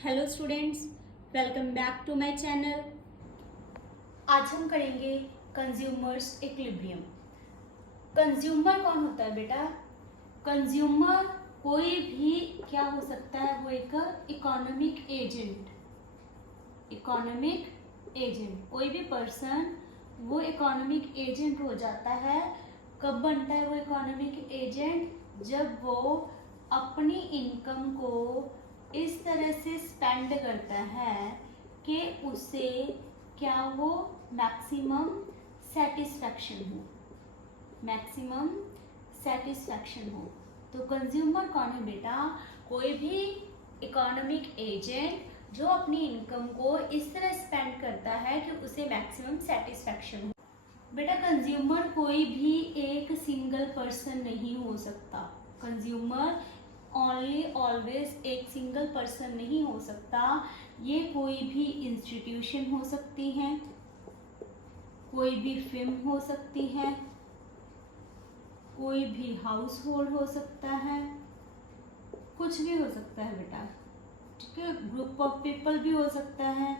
Hello students, welcome back to my channel. आज हम करेंगे कंज्यूमर्स इक्विलिब्रियम। कंज्यूमर कौन होता है बेटा? कंज्यूमर कोई भी क्या हो सकता है, वो एक इकोनॉमिक एजेंट कोई भी पर्सन वो इकोनॉमिक एजेंट हो जाता है। कब बनता है वो इकोनॉमिक एजेंट? जब वो अपनी इनकम को इस तरह से स्पेंड करता है कि उसे क्या वो मैक्सिमम सेटिस्फैक्शन हो। तो कंज्यूमर कौन है बेटा? कोई भी इकोनॉमिक एजेंट जो अपनी इनकम को इस तरह स्पेंड करता है कि उसे मैक्सिमम सेटिस्फैक्शन हो। बेटा कंज्यूमर कोई भी एक सिंगल पर्सन नहीं हो सकता। कंज्यूमर ऑलवेज एक सिंगल पर्सन नहीं हो सकता। ये कोई भी इंस्टीट्यूशन हो सकती है, कोई भी फिल्म हो सकती है, कोई भी हाउस होल्ड हो सकता है, कुछ भी हो सकता है बेटा। ठीक है, ग्रुप ऑफ पीपल भी हो सकता है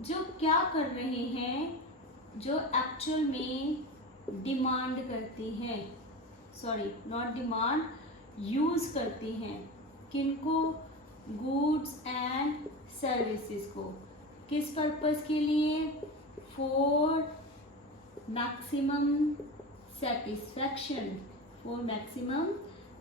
जो क्या कर रहे हैं, जो एक्चुअल में डिमांड करती हैं, सॉरी नॉट डिमांड, यूज करती हैं। किनको? गुड्स एंड सर्विसेज को। किस पर्पस के लिए? For maximum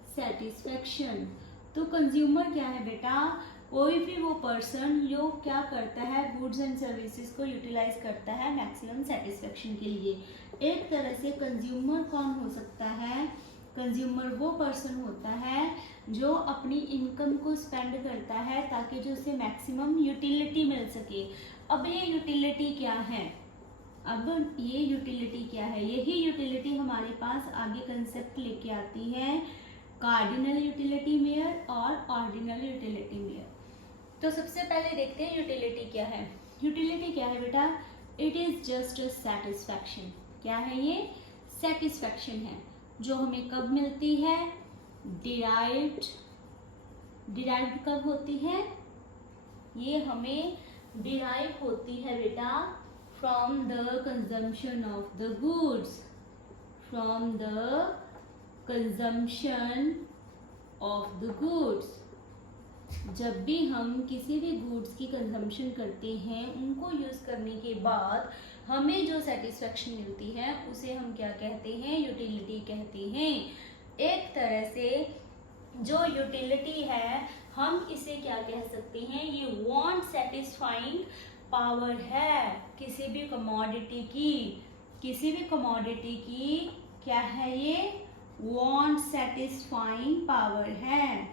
satisfaction. तो कंज्यूमर क्या है बेटा? कोई भी वो पर्सन जो क्या करता है, गुड्स एंड सर्विसेज को यूटिलाइज करता है मैक्सिमम सेटिस्फैक्शन के लिए। एक तरह से कंज्यूमर कौन हो सकता है? कंज्यूमर वो पर्सन होता है जो अपनी इनकम को स्पेंड करता है ताकि जो उसे मैक्सिमम यूटिलिटी मिल सके। अब ये यूटिलिटी क्या है? यही यूटिलिटी हमारे पास आगे कंसेप्ट लेके आती है, कार्डिनल यूटिलिटी मेयर और ऑर्डिनल यूटिलिटी मेयर। तो सबसे पहले देखते हैं यूटिलिटी क्या है। यूटिलिटी क्या है बेटा? It is just a satisfaction. क्या है ये? सेटिस्फैक्शन है जो हमें कब मिलती है? डिराइव्ड कब होती है? ये हमें डिराइव होती है बेटा from the consumption of the goods, जब भी हम किसी भी गुड्स की कंजम्पशन करते हैं, उनको यूज करने के बाद हमें जो सेटिस्फैक्शन मिलती है उसे हम क्या कहते हैं? यूटिलिटी कहते हैं। एक तरह से जो यूटिलिटी है हम इसे क्या कह सकते हैं? ये वांट सेटिस्फाइंग पावर है किसी भी कमोडिटी की क्या है ये? वांट सेटिस्फाइंग पावर है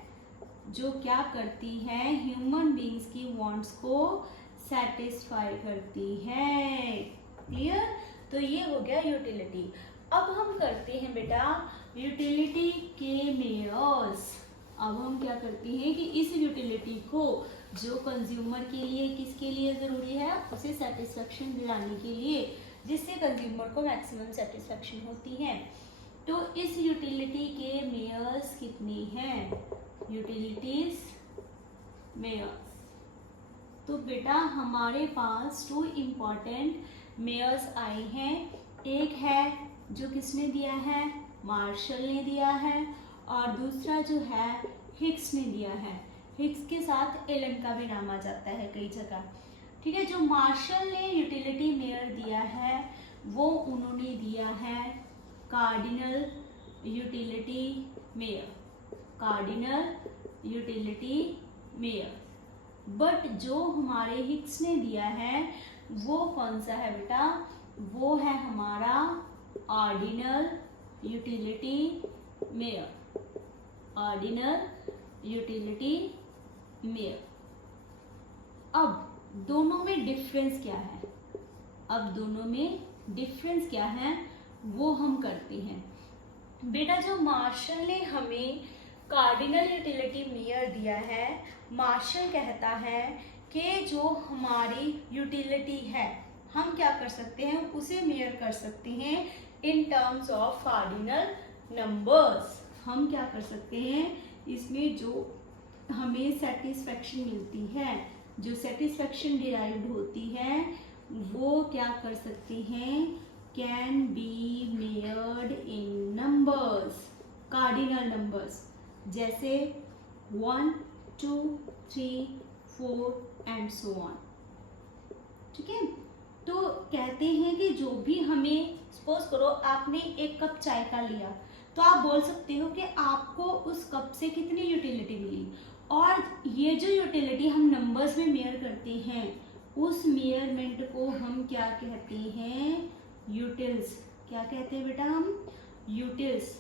जो क्या करती है? ह्यूमन बींग्स की वांट्स को सेटिस्फाई करती है। क्लियर? तो ये हो गया यूटिलिटी। अब हम करते हैं बेटा यूटिलिटी के मेयर्स। अब हम क्या करते हैं कि इस यूटिलिटी को जो कंज्यूमर के लिए किसके लिए जरूरी है, उसे सेटिस्फेक्शन दिलाने के लिए, जिससे कंज्यूमर को मैक्सिमम सेटिस्फेक्शन होती है। तो इस यूटिलिटी के मेयर्स कितने हैं? Utilities measures. तो बेटा हमारे पास 2 इम्पॉर्टेंट मेयर्स आए हैं। एक है जो किसने दिया है? मार्शल ने दिया है, और दूसरा जो है हिक्स ने दिया है। हिक्स के साथ एलन का भी नाम आ जाता है कई जगह। ठीक है, जो मार्शल ने यूटिलिटी मेयर दिया है वो उन्होंने दिया है कार्डिनल यूटिलिटी मेयर। बट जो हमारे हिक्स ने दिया है वो कौन सा है बेटा? वो है हमारा ऑर्डिनल यूटिलिटी मेयर। अब दोनों में डिफरेंस क्या है? वो हम करते हैं। बेटा जो मार्शल ने हमें कार्डिनल यूटिलिटी मेयर दिया है, मार्शल कहता है कि जो हमारी यूटिलिटी है हम क्या कर सकते हैं? उसे मेयर कर सकते हैं in terms of cardinal numbers. हम क्या कर सकते हैं? इसमें जो हमें सेटिस्फेक्शन मिलती है जो सेटिस्फेक्शन डिराइव्ड होती है वो क्या कर सकते हैं, can be मेयर्ड in numbers, cardinal numbers, जैसे 1, 2, 3, 4 एंड सो ऑन। ठीक है, तो कहते हैं कि जो भी हमें, सपोज करो आपने एक कप चाय का लिया, तो आप बोल सकते हो कि आपको उस कप से कितनी यूटिलिटी मिली, और ये जो यूटिलिटी हम नंबर्स में मेयर करते हैं उस मेयरमेंट को हम क्या कहते हैं, यूटिल्स। क्या कहते हैं बेटा हम, यूटिल्स।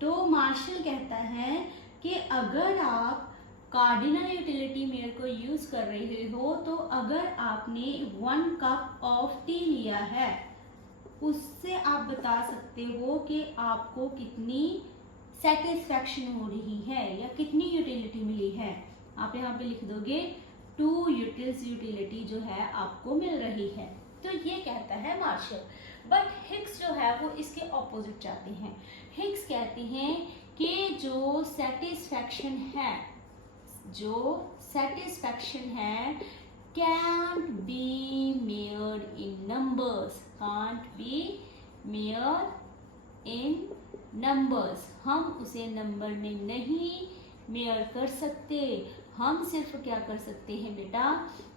तो मार्शल कहता है कि अगर आप कार्डिनल यूटिलिटी मेयर को यूज कर रहे हो, तो अगर आपने 1 कप ऑफ टी लिया है, उससे आप बता सकते हो कि आपको कितनी सेटिस्फैक्शन हो रही है या कितनी यूटिलिटी मिली है। आप यहाँ पे लिख दोगे 2 यूटिल्स यूटिलिटी जो है आपको मिल रही है। तो ये कहता है मार्शल। बट हिग्स जो है वो इसके ऑपोजिट चाहते हैं। हिग्स कहते हैं कि जो सेटिस्फैक्शन है can't be measured in numbers, can't be measured in numbers, हम उसे नंबर में नहीं मेयर कर सकते। हम सिर्फ क्या कर सकते हैं बेटा,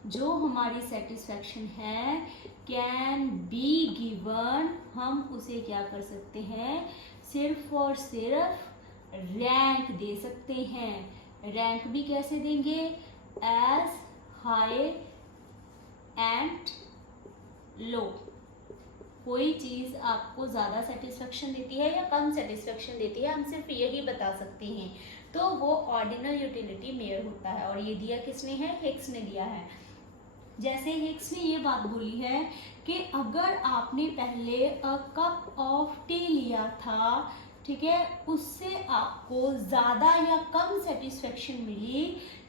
जो हमारी सेटिस्फैक्शन है कैन बी गिवन, हम उसे क्या कर सकते हैं, सिर्फ और सिर्फ रैंक दे सकते हैं। रैंक भी कैसे देंगे, एज हाई एंड लो। कोई चीज आपको ज्यादा सेटिस्फेक्शन देती है या कम सेटिस्फेक्शन देती है, हम सिर्फ यही बता सकते हैं, तो वो ऑर्डिनल यूटिलिटी मेयर होता है। और ये दिया किसने है, हिग्स ने दिया है। जैसे हिग्स ने ये बात बोली है कि अगर आपने पहले अ कप ऑफ टी लिया था, ठीक है, उससे आपको ज्यादा या कम सेटिस्फेक्शन मिली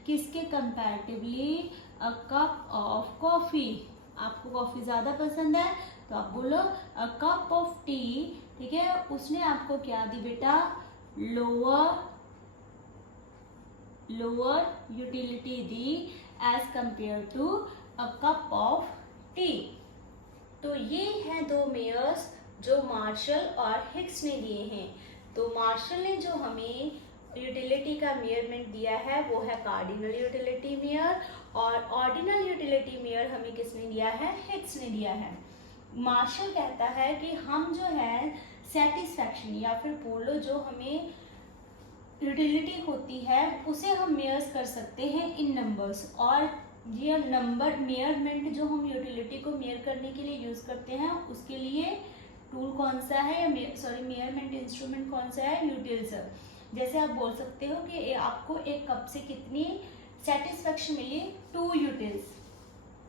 किसके comparatively, a cup of coffee. आपको कॉफी ज्यादा पसंद है तो आप बोलो अ कप ऑफ टी, ठीक है, उसने आपको क्या दी बेटा, लोअर यूटिलिटी दी as compare to a cup of tea. तो ये हैं 2 मेयर्स जो मार्शल और हिग्स ने दिए हैं। तो मार्शल ने जो हमें यूटिलिटी का मेयरमेंट दिया है वो है कार्डिनल यूटिलिटी मेयर, और ऑर्डिनल यूटिलिटी मेयर हमें किसने दिया है, हिग्स ने दिया है। मार्शल कहता है कि हम जो है सेटिस्फैक्शन या फिर बोलो जो हमें यूटिलिटी होती है उसे हम मेयर्स कर सकते हैं इन नंबर्स। और ये नंबर मेयरमेंट जो हम यूटिलिटी को मेयर करने के लिए यूज करते हैं उसके लिए टूल कौन सा है, या मेयरमेंट इंस्ट्रूमेंट कौन सा है, यूटिल्स। जैसे आप बोल सकते हो कि आपको एक कप से कितनी सेटिस्फेक्शन मिली, 2 यूटिल्स।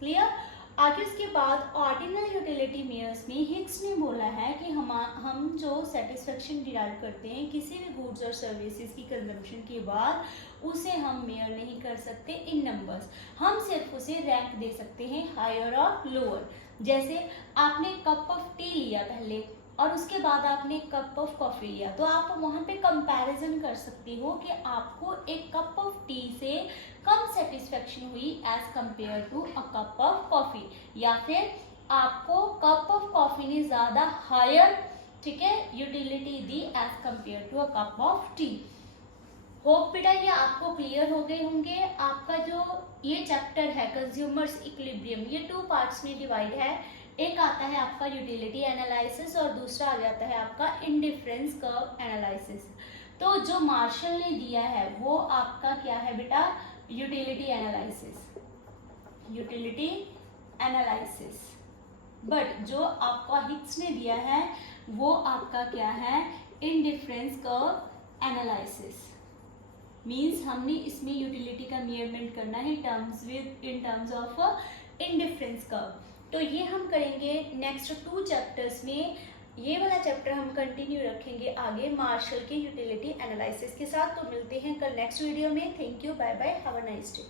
क्लियर। आगे उसके बाद ऑर्डिनल यूटिलिटी मेयर्स में हिग्स ने बोला है कि हम जो सेटिस्फेक्शन डिराइव करते हैं किसी भी गुड्स और सर्विसेज की कंजम्पशन के बाद, उसे हम मेयर नहीं कर सकते इन नंबर्स, हम सिर्फ उसे रैंक दे सकते हैं हायर और लोअर। जैसे आपने कप ऑफ टी लिया पहले और उसके बाद आपने कप ऑफ कॉफी लिया, तो आप वहां पे कंपैरिजन कर सकते हो कि आपको एक कप ऑफ टी से कम सेटिस्फेक्शन हुई as compare to a cup of coffee, या फिर आपको कप ऑफ कॉफी ने ज्यादा हायर, ठीक है, यूटिलिटी दी as compare to a cup of tea. Hope बेटा ये आपको क्लियर हो गए होंगे। आपका जो ये चैप्टर है कंज्यूमर्स इक्विलिब्रियम, ये 2 पार्ट्स में डिवाइड है। एक आता है आपका यूटिलिटी एनालिसिस और दूसरा आ जाता है आपका इंडिफरेंस कर्व एनालिसिस। तो जो मार्शल ने दिया है वो आपका क्या है बेटा, यूटिलिटी एनालिसिस। बट जो आपका हिग्स ने दिया है वो आपका क्या है, इंडिफरेंस कर्व एनालिसिस। मीन्स हमने इसमें यूटिलिटी का मेयरमेंट करना है in terms of indifference curve. तो ये हम करेंगे नेक्स्ट 2 चैप्टर्स में। ये वाला चैप्टर हम कंटिन्यू रखेंगे आगे मार्शल के यूटिलिटी एनालिसिस के साथ। तो मिलते हैं कल नेक्स्ट वीडियो में। Thank you, bye bye, have a nice day.